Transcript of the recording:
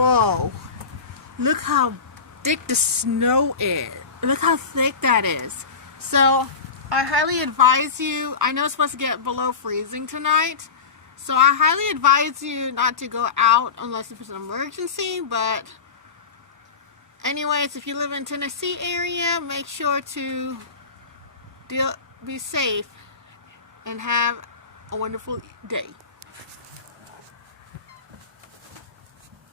Whoa. Look how thick the snow is. Look how thick that is. So, I highly advise you, I know it's supposed to get below freezing tonight, so I highly advise you not to go out unless it's an emergency, but anyways, if you live in Tennessee area, make sure to be safe and have a wonderful day.